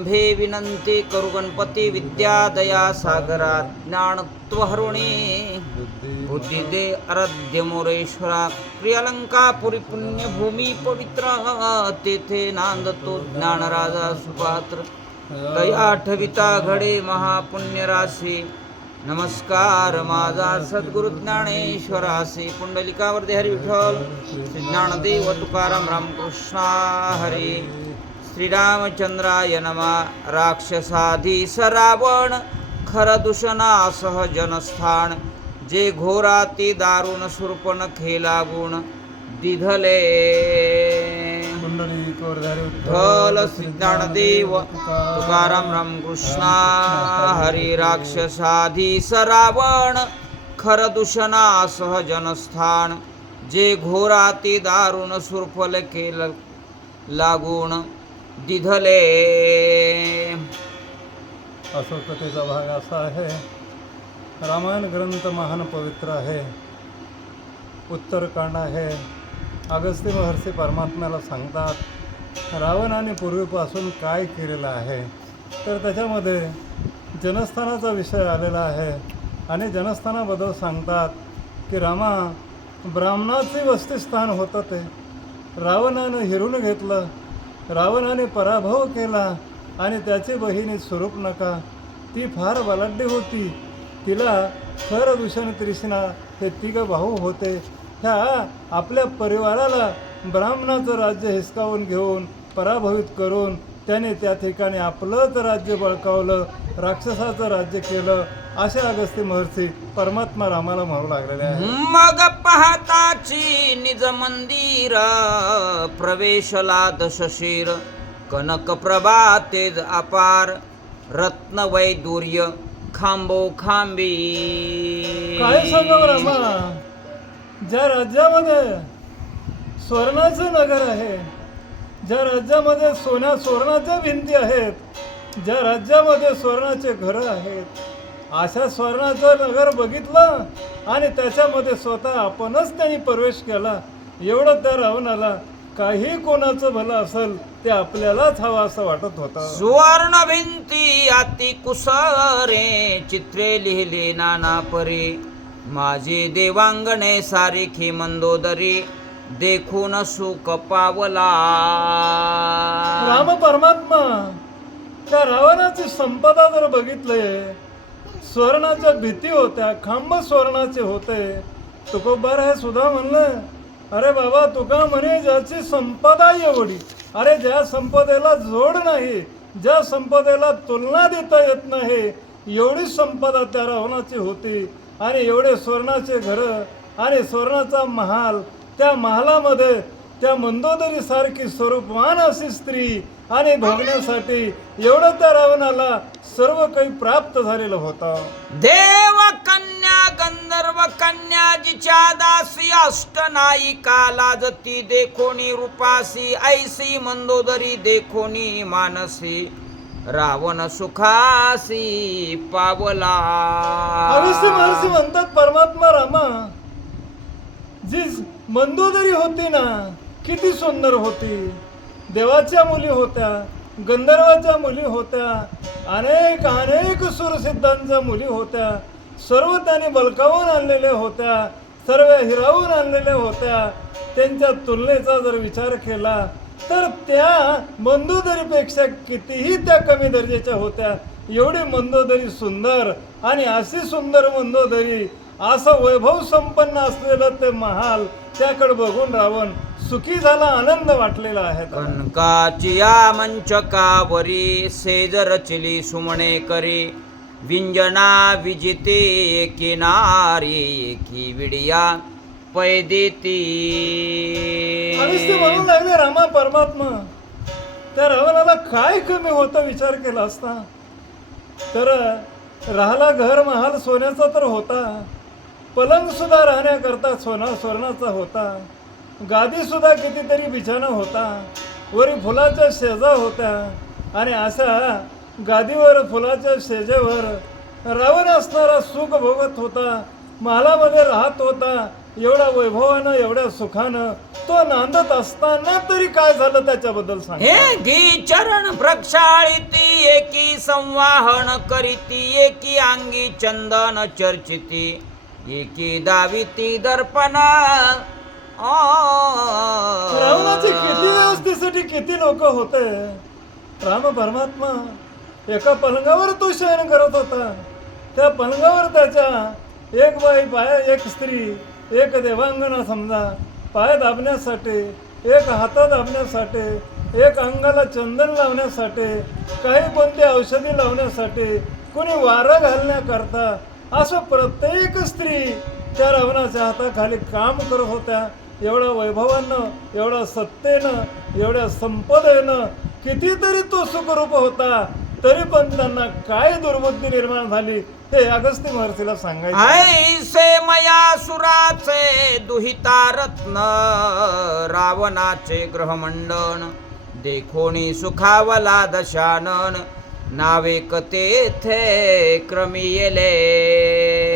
प्रारंभे विनंती करू गणपती विद्या दया सागरा ज्ञानत्वहरुणी बुद्धी दे आराध्य मोरेश्वरा प्रियलंकापुरी पुण्यभूमी पवित्र तेथे नांदतो ज्ञानराजा सुपात्र दया ठविता घडे महापुण्य राशी नमस्कार माझा सद्गुरु ज्ञानेश्वरासी पुंडलिकावरती हरी विठ्ठल श्री ज्ञानदेव तुकाराम रामकृष्ण हरी श्रीरामचंद्राय नमः राक्षसाधीश रावण खरदूषणासह जनस्थान जे घोराती दारुण शूर्पणखे लागून दिधले विठ्ठल श्री ज्ञानदेव तुकाराम रामकृष्ण हरी राक्षसाधीश रावण खरदूषणासह जनस्थान जे घोराती दारुण शूर्पणखे लागून दिधले. अशोकतेचा भाग असा आहे. रामायण ग्रंथ महान पवित्र आहे. उत्तरकांड आहे. अगस्त्य महर्षी परमात्म्याला सांगतात रावणाने पूर्वीपासून काय केलेलं आहे, तर त्याच्यामध्ये जनस्थानाचा विषय आलेला आहे. आणि जनस्थानाबद्दल सांगतात की रामा, ब्राह्मणाचे वसतिस्थान होतं ते रावणानं हिरून घेतलं. रावणाने पराभव केला आणि त्याची बहिणी सुरूपनखा ती फार बलाढ्य होती. तिला खरदूषण तृष्णा हे तिघं भाऊ होते. ह्या आपल्या परिवाराला ब्राह्मणाचं राज्य हिसकावून घेऊन पराभवित करून त्याने त्या ठिकाणी आपलंच राज्य बळकावलं, राक्षसाचं राज्य केलं. अशा अगस्त्य महर्षी परमात्मा रामाला म्हणू लागलेले आहे. मग पाहताची निज मंदिर प्रवेशला दशशीर कनक प्रभा तेज अपार रत्न वैदुर्य खांबो खांबी. काय सांगावं रामा, ज्या राज्यामध्ये स्वर्णाचं नगर आहे, ज्या राज्यामध्ये सुवर्णाच्या भिंती आहेत, ज्या राज्यामध्ये स्वर्णाचे घरं आहेत, अशा स्वर्णाचं नगर बघितलं आणि त्याच्यामध्ये स्वतः आपणच त्यांनी प्रवेश केला. एवढं त्या रावणाला काही कोणाचं भलं असेल ते आपल्यालाच हवं असं वाटत होतं. सुवर्ण भिंती अति कुसरे चित्रे लिहिले नाना परी माझी देवांगणे सारिखी मंदोदरी देखून सुख पावला. राम परमात्मा त्या रावणाची संपदा जर बघितले, स्वर्णाच्या भीती होत्या, खांब स्वर्णाचे होते. तुकोबार हे सुद्धा म्हणलं, अरे बाबा तुका म्हणे ज्याची संपदा एवढी, अरे ज्या संपदेला जोड नाही, ज्या संपदेला तुलना देता येत नाही, एवढी संपदा त्या रावणाची होती. आणि एवढे स्वर्णाचे घरं आणि स्वर्णाचा महाल, त्या महालामध्ये त्या मंदोदरी सारखी स्वरूपवान अशी स्त्री आणि भोगण्यासाठी एवढं त्या रावणाला सर्व काही प्राप्त झालेलं होतं. देव कन्या गंधर्व कन्या जिच्या दासी अष्टनायिका लाजती देखोनी रूपासी ऐसी मंदोदरी देखोनी मानसी रावण सुखासी पावला. अगस्त्य महर्षी म्हणतात परमात्मा रामा, जी मंदोदरी होती ना, किती सुंदर होती. देवाच्या मुली होत्या, गंधर्वाच्या मुली होत्या, अनेक अनेक सुरसिद्धांच्या मुली होत्या. सर्व त्यांनी बलकावून आणलेल्या होत्या, सर्व हिरावून आणलेल्या होत्या. त्यांच्या तुलनेचा जर विचार केला तर त्या मंदोदरीपेक्षा कितीही त्या कमी दर्जाच्या होत्या. एवढी मंदोदरी सुंदर आणि अशी सुंदर मंदोदरी, असं वैभव संपन्न असलेलं ते महाल, त्याकडे बघून रावण सुखी झाला, आनंद वाटलेला आहे. कनकाची या मंचकावरी सेज रचली सुमणे करी विंजना विजिते एकी नारी एकी विडिया पैदेती. म्हणून लागले रामा परमात्मा, त्या रावणाला काय कमी होतं विचार केला असता तर राहिला घर महाल सोन्याचा तर होता, पलंग सुद्धा राहण्याकरता स्वर्णाचा होता, गादी सुद्धा कितीतरी बिछाना होता, वरी फुलाच्या शेजा होत्या. आणि अशा गादीवर फुलाच्या शेजेवर रावण असणारा सुख भोगत होता, महालामध्ये राहत होता. एवढा वैभवानं, एवढ्या सुखानं तो नांदत असताना तरी काय झालं त्याच्याबद्दल सांग. हे घी चरण प्रक्षाळिती एकी संवाहन करीती, एकी अंगी चंदन चर्चिती, एकी दाविती दर्पण. रावणाची किती व्यवस्थेसाठी किती लोक होते. राम परमात्मा एका पलंगावर तो शयन करत होता. त्या पलंगावर त्याच्या एक बाई पाया, एक स्त्री, एक देवांगना समजा पाय दाबण्यासाठी, एक हातात दाबण्यासाठी, एक अंगाला चंदन लावण्यासाठी, काही कोणती औषधी लावण्यासाठी, कोणी वारं घालण्याकरता, असं प्रत्येक स्त्री त्या रावणाच्या हाताखाली काम करत होत्या. एवढ्या वैभवानं, एवढ्या सत्तेनं, एवढ्या संपदेनं कितीतरी तो सुखरूप होता. तरी पण त्यांना काय दुर्बुद्धी निर्माण झाली हे अगस्त्य महर्षीला सांगायचं. ऐसे मयासुराचे दुहिता रत्न, रावणाचे ग्रहमंडन, देखोनी सुखावला दशानन, नावे कथेथे क्रमी येले.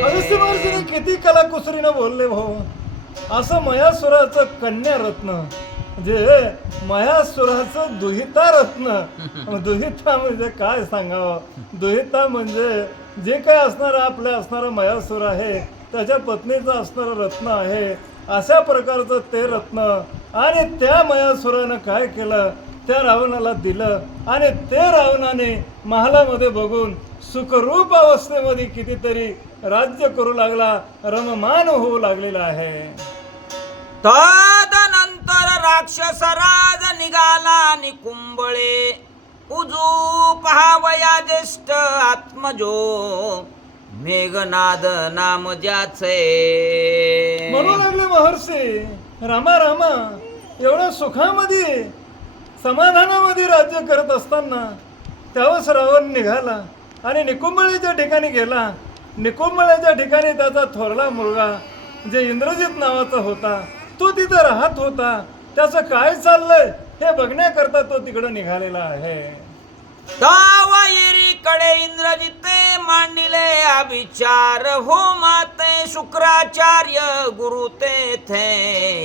अगस्त्य महर्षीने किती कलाकुसरीनं बोलले भाऊ. असं मयासुराचं कन्या रत्न, जे मयासुराचं दुहिता रत्न. दुहिता म्हणजे काय सांगावं. दुहिता म्हणजे जे काय असणारं आपल्या असणारं मयासुर आहे, त्याच्या पत्नीचं असणारं रत्न आहे. अशा प्रकारचं ते रत्न. आणि त्या मयासुरानं काय केलं, त्या रावणाला दिलं. आणि ते रावणाने महालामध्ये बघून सुखरूप अवस्थेमध्ये कितीतरी राज्य करू लागला, रममान होऊ लागलेला आहे. तदनंतर राक्षस राज निघाला निकुंबळे, उजू पहावया ज्येष्ठ आत्मजो, मेघनाद नाम ज्याचे. म्हणू लागले महर्षी, रामा रामा एवढ्या सुखामध्ये समाधानामध्ये राज्य करत असताना त्यावेळेस रावण निघाला आणि निकुंबळेच्या ठिकाणी गेला. निकुंबळेच्या ठिकाणी त्याचा थोरला मुलगा जे इंद्रजित नावाचा होता, तो तिथं राहत होता. त्याचं काय चाललंय हे बघण्याकरता तो तिकडं निघालेला आहे. तावयरीकडे इंद्रजिते मांडिले अभिचार, हो माते शुक्राचार्य गुरु तेथे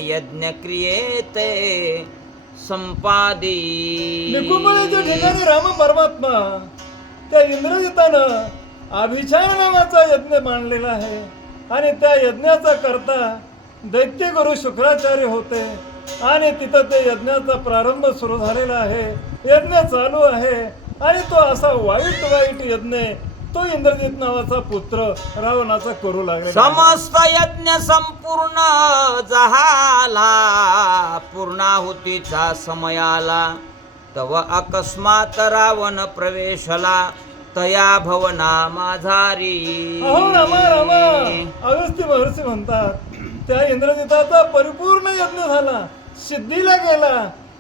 यज्ञ क्रियेते संपादी. निकुंबळेच्या ठिकाणी राम परमात्मा त्या इंद्रजितानं अभिचार नावाचा यज्ञ मांडलेला आहे. आणि त्या यज्ञाचा करता दैत्य गुरु शुक्राचार्य होते. आणि तिथं ते यज्ञाचा प्रारंभ सुरू झालेला आहे. यज्ञ चालू आहे. आणि तो असा वाईट वाईट यज्ञ तो इंद्रजित नावाचा पुत्र रावणाचा करू लागला. समस्त यज्ञ संपूर्ण झाला, पूर्णाहुतीचा समय आला, तव अकस्मात रावण प्रवेशला, तया भवना माझारी. अहो रामा रामा, अगस्त्य महर्षी म्हणतात त्या इंद्रजिताचा परिपूर्ण यज्ञ झाला, सिद्धीला गेला.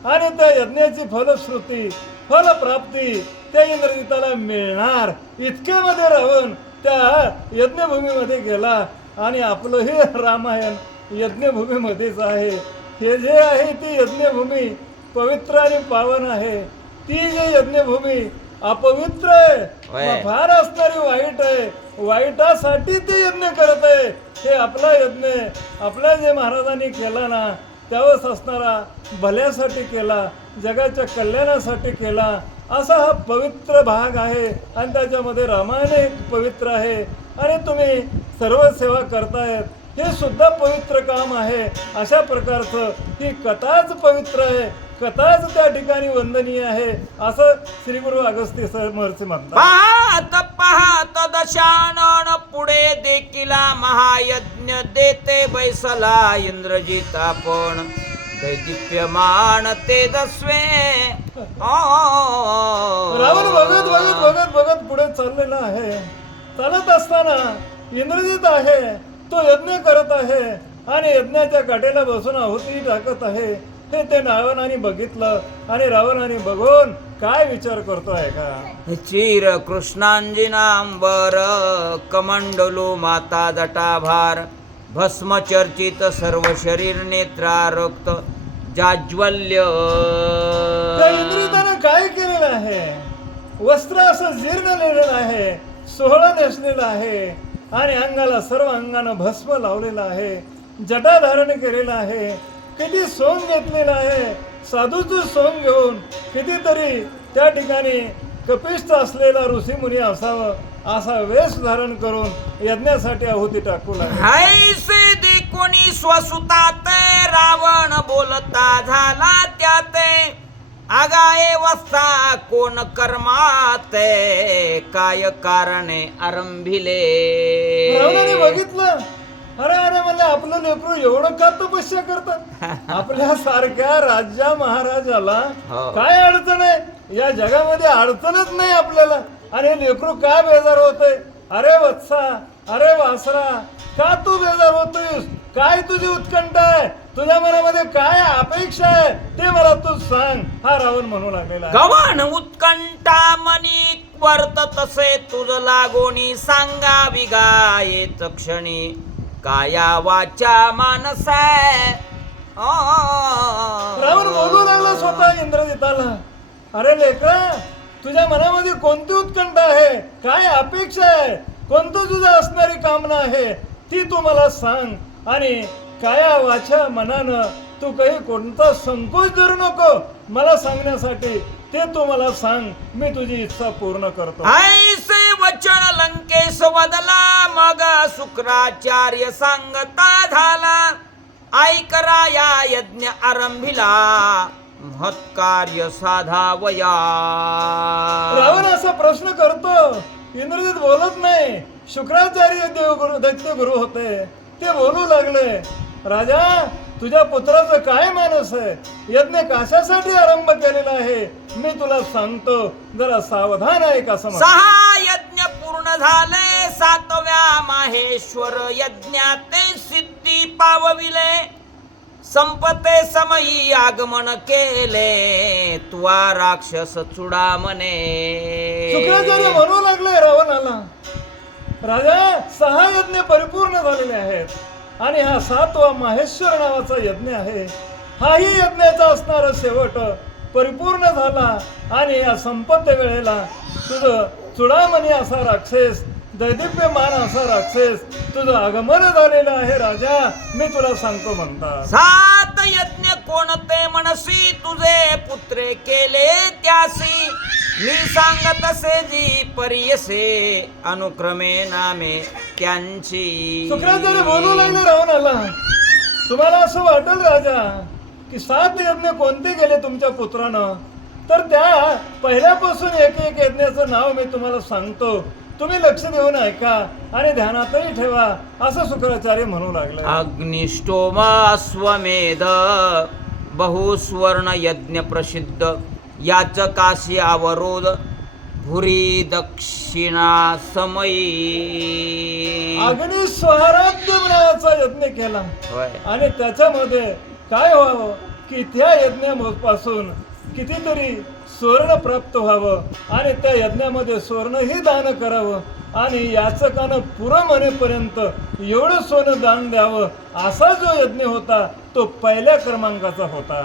आणि त्या यज्ञाची फलश्रुती, फलप्राप्ती त्या इंद्रजिताला मिळणार इतक्यामध्ये रावण त्या यज्ञभूमीमध्ये गेला. आणि आपलं हे रामायण यज्ञभूमीमध्येच आहे. हे जे आहे ती यज्ञभूमी पवित्र आणि पावन आहे. ती जे यज्ञभूमी अपवित्र आहे, फार असणारी वाईट आहे. वाईटासाठी ते यज्ञ करत आहे. हे आपला यज्ञ आपल्या जे महाराजांनी केला ना, त्यावेळेस असणारा भल्यासाठी केला, जगाच्या कल्याणासाठी केला, असा हा पवित्र भाग आहे. आणि त्याच्यामध्ये रामायण एक पवित्र आहे. आणि तुम्ही सर्व सेवा करतायत, हे सुद्धा पवित्र काम आहे. अशा प्रकारचं ही कथाच पवित्र आहे, कथाच त्या ठिकाणी वंदनीय आहे, असं श्री गुरु अगस्त्य महर्षी म्हणतात. पाहत पाहत दशानन पुढे देखिला महायज्ञ देते बैसला इंद्रजित आपण, दैदिप्यमान तेजस्वे. रावण बघत बघत बघत बघत पुढे चाललेला आहे. चालत असताना इंद्रजित आहे, तो यज्ञ करत आहे आणि यज्ञाच्या काठेला बसून आहुती टाकत आहे. हे ते रावणाने बघितलं. आणि रावणाने बघून काय विचार करतो आहे का, चिर कृष्णांजिनांबर कमंडलू माता जटाभार, भस्म चर्चित सर्व शरीर नेत्रारक्त जाज्वल्य. त्या इंद्रियानं काय केलेलं आहे, वस्त्र असं जीर्णलेलं आहे, सोहळा नेसलेला आहे आणि अंगाला सर्व अंगानं भस्म लावलेलं आहे, जटा धारण केलेलं आहे, किती सोंग घेतलेलं आहे. साधूचं सोंग घेऊन कितीतरी त्या ठिकाणी कपिष्ट असलेला ऋषीमुनी असावं असा वेश धारण करून यज्ञासाठी आहुती टाकू लागले. ऐसे देखोनी स्वसुतात रावण बोलता झाला त्याते आगाये वस्ता कोण कर्मात काय कारणे आरंभिले. रावणाने बघितलं, अरे अरे म्हणलं आपलं लेकरू एवढं का तपस्या करतात, आपल्या सारख्या राजा महाराजाला हो. काय अडचण आहे, या जगामध्ये अडचणच नाही आपल्याला, आणि हे लेकरू काय बेजार होतंय. अरे वत्सा, अरे वासरा, का तू बेजार होतोयस, काय तुझी उत्कंठा आहे, तुझ्या मनामध्ये काय अपेक्षा आहे ते मला तू सांग, हा रावण म्हणू लागलेला आहे. गवन उत्कंठा मनी वर्त तसे तुझ लागोनी सांगावी गायेच क्षणी काया वाचा मानसा. रावण बोलू लागला स्वतः इंद्रजिताला, अरे लेकरा, तुझ्या मनामध्ये कोणती उत्कंठा आहे, काय अपेक्षा आहे, कोणतं तुझं असणारी कामना आहे ती तू मला सांग, आणि काया वाचा मनानं तू काही कोणता संकोच धरू नको मला सांगण्यासाठी, ते तू मला सांग, मी तुझी इच्छा पूर्ण करतो. ऐसे वचन लंकेश वदला मग शुक्राचार्य सांगता झाला ऐकरा या यज्ञ आरंभिला महत्कार्य साधावया. रावण असा प्रश्न करतो, इंद्रजित बोलत नाही. शुक्राचार्य देवगुरु दैत्य गुरु होते, ते बोलू लागले, राजा तुझ्या पुत्राचं काय मानस आहे, यज्ञ कशासाठी आरंभ केलेला आहे मी तुला सांगतो, जरा सावधान आहे का समज. 6 यज्ञ पूर्ण झाले 7व्या माहेश्वर यज्ञाते सिद्धी पावविले संपते समयी आगमन केले तुवा राक्षस चुडामणे. शुक्राचार्य म्हणू लागले रावणाला, राजा 6 यज्ञ परिपूर्ण झालेले आहेत, आणि हा 7वा माहेश्वर नावाचा यज्ञ आहे, हाही यज्ञाचा असणारा शेवट परिपूर्ण झाला, आणि या संपत्ती वेळेला तुझं चुडामणी असा राक्षस, दैदिप्यमान असा राक्षस तुझं आगमन झालेलं आहे राजा, मी तुला सांगतो म्हणतात. 7 यज्ञ कोणते म्हणसी तुझे पुत्रे केले त्यासी मी सांगत असे जी परियसे अनुक्रमे नामे त्यांची. शुक्राचार्य बोलू लागले रावणाला, तुम्हाला असं वाटेल राजा की 7 यज्ञ कोणते गेले तुमच्या पुत्रानं, तर त्या पहिल्यापासून एक एक यज्ञाचं नाव मी तुम्हाला सांगतो, तुम्ही लक्ष देऊन ऐका आणि ध्यानातही ठेवा, असं शुक्राचार्य म्हणू लागले. अग्निष्टोम स्वमेध बहुस्वर्ण यज्ञ प्रसिद्ध याचकाशी अवरोध भुरी दक्षिणा समयी. अग्नी स्वराज्य नावाचा यज्ञ केला, होय. आणि त्याच्यामध्ये काय व्हावं की त्या यज्ञापासून कितीतरी स्वर्ण प्राप्त व्हावं, आणि त्या यज्ञामध्ये स्वर्णही दान करावं, आणि याचकानं पुरं म्हणेपर्यंत एवढं सोनं दान द्यावं, असा जो यज्ञ होता तो पहिल्या क्रमांकाचा होता.